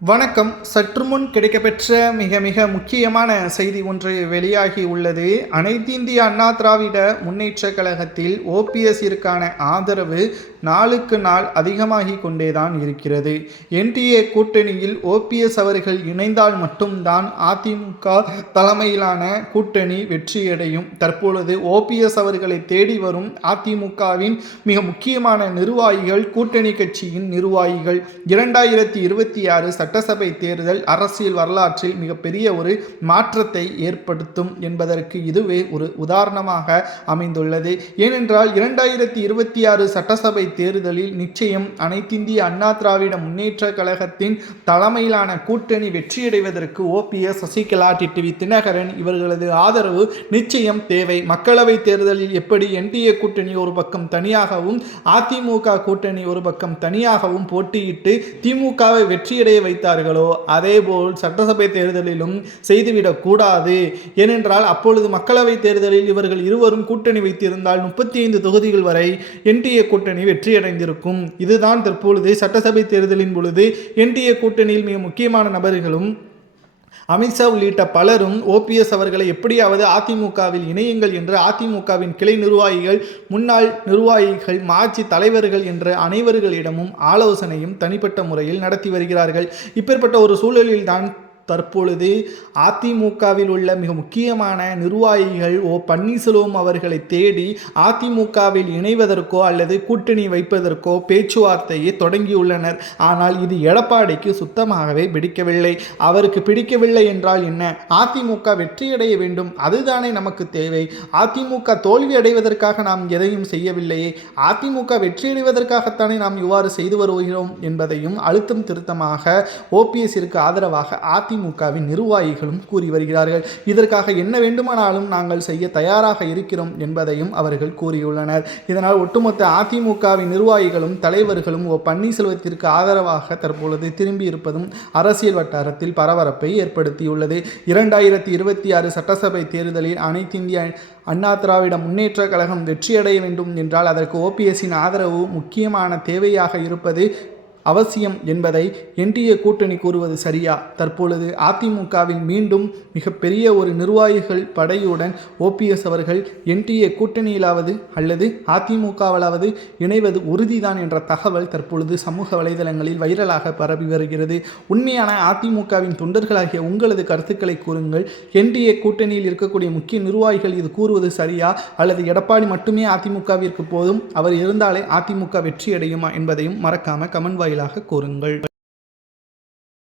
வணக்கம். சற்று முன் கிடைக்கப்பெற்ற மிக மிக முக்கியமான செய்தி ஒன்று வெளியாகி உள்ளது. அனைத்திந்திய அண்ணா திராவிட முன்னேற்றக் கழகத்தில் ஓபிஎஸ்ஸிற்கான ஆதரவு நாளுக்கு நாள் அதிகமாகி கொண்டேதான் இருக்கிறது. என்டிஏ கூட்டணியில் ஓபிஎஸ் அவர்கள் இணைந்தால் மட்டும்தான் அதிமுக தலைமையிலான கூட்டணி வெற்றியடையும். தற்பொழுது ஓபிஎஸ் அவர்களை தேடி வரும் அதிமுகவின் மிக முக்கியமான நிர்வாகிகள், கூட்டணி கட்சியின் நிர்வாகிகள். 2026 சட்டசபை தேர்தல் அரசியல் வரலாற்றில் மிகப்பெரிய ஒரு மாற்றத்தை ஏற்படுத்தும் என்பதற்கு இதுவே ஒரு உதாரணமாக அமைந்துள்ளது. ஏனென்றால் 2026 சட்டசபை தேர்தலில் நிச்சயம் அனைத்திந்திய அண்ணா திராவிட முன்னேற்ற கழகத்தின் தலைமையிலான கூட்டணி வெற்றியடைவதற்கு ஓபிஎஸ், சசிகலா, டிடிவி தினகரன் இவர்களது ஆதரவு நிச்சயம் தேவை. மக்களவை தேர்தலில் எப்படி என்டிஏ கூட்டணி ஒரு பக்கம் தனியாகவும் அதிமுக கூட்டணி ஒரு பக்கம் தனியாகவும் போட்டியிட்டு திமுகவை வெற்றியடைய வைத்தார்களோ அதேபோல் சட்டசபை தேர்தலிலும் செய்துவிடக் கூடாது. ஏனென்றால் அப்பொழுது மக்களவை தேர்தலில் இவர்கள் இருவரும் கூட்டணி வைத்திருந்தால் 35 தொகுதிகள் வரை என்டிஏ கூட்டணி வெற்றியடைந்திருக்கும். இதுதான் தற்பொழுது சட்டசபை தேர்தலின் பொழுது என்டிஏ கூட்டணியில் மிக முக்கியமான நபர்களும் அமித்ஷா உள்ளிட்ட பலரும் ஓபிஎஸ் அவர்களை எப்படியாவது அதிமுகவில் இணையுங்கள் என்று அதிமுகவின் கிளை நிர்வாகிகள், முன்னாள் நிர்வாகிகள், மாஜி தலைவர்கள் என்ற அனைவர்களிடமும் ஆலோசனையும் தனிப்பட்ட முறையில் நடத்தி வருகிறார்கள். இப்பேற்பட்ட ஒரு சூழலில்தான் தற்பொழுது அதிமுகவில் உள்ள மிக முக்கியமான நிர்வாகிகள் பன்னீர்செல்வம் அவர்களை தேடி அதிமுகவில் இணைவதற்கோ அல்லது கூட்டணி வைப்பதற்கோ பேச்சுவார்த்தையை தொடங்கியுள்ளனர். ஆனால் இது எடப்பாடிக்கு சுத்தமாகவே பிடிக்கவில்லை. அவருக்கு பிடிக்கவில்லை என்றால் என்ன? அதிமுக வெற்றியடைய வேண்டும், அதுதானே நமக்கு தேவை. அதிமுக தோல்வி அடைவதற்காக நாம் எதையும் செய்யவில்லையே, அதிமுக வெற்றியடைவதற்காகத்தானே நாம் இவ்வாறு செய்து வருகிறோம் என்பதையும் அழுத்தம் திருத்தமாக ஓபிஎஸ்ஸிற்கு ஆதரவாக அதிமுகவின் நிர்வாகிகளும் கூறி வருகிறார்கள். இதற்காக என்ன வேண்டுமானாலும் நாங்கள் செய்ய தயாராக இருக்கிறோம் என்பதையும் அவர்கள் கூறியுள்ளனர். இதனால் ஒட்டுமொத்த அதிமுகவின் நிர்வாகிகளும் தலைவர்களும் பன்னீர்செல்வத்திற்கு ஆதரவாக தற்பொழுது திரும்பி இருப்பதும் அரசியல் வட்டாரத்தில் பரபரப்பை ஏற்படுத்தியுள்ளது. 2026 சட்டசபை தேர்தலில் அனைத்திந்திய அண்ணா திராவிட முன்னேற்ற கழகம் வெற்றியடைய வேண்டும் என்றால் அதற்கு ஓபிஎஸ்ஸின் ஆதரவு முக்கியமான தேவையாக இருப்பது அவசியம் என்பதை என்டிஏ கூட்டணி கூறுவது சரியா? தற்பொழுது அதிமுகவில் மீண்டும் மிகப்பெரிய ஒரு நிர்வாகிகள் படையுடன் ஓபிஎஸ் அவர்கள் என்டிஏ கூட்டணியிலாவது அல்லது அதிமுகவிலாவது இணைவது உறுதிதான் என்ற தகவல் தற்பொழுது சமூக வலைதளங்களில் வைரலாக பரவி வருகிறது. உண்மையான அதிமுகவின் தொண்டர்களாகிய உங்களது கருத்துக்களை கூறுங்கள். என்டிஏ கூட்டணியில் இருக்கக்கூடிய முக்கிய நிர்வாகிகள் இது கூறுவது சரியா, அல்லது எடப்பாடி மட்டுமே அதிமுகவிற்கு போதும், அவர் இருந்தாலே அதிமுக வெற்றியடையுமா என்பதையும் மறக்காம கமெண்ட் வாயிலாக கூறுங்கள்.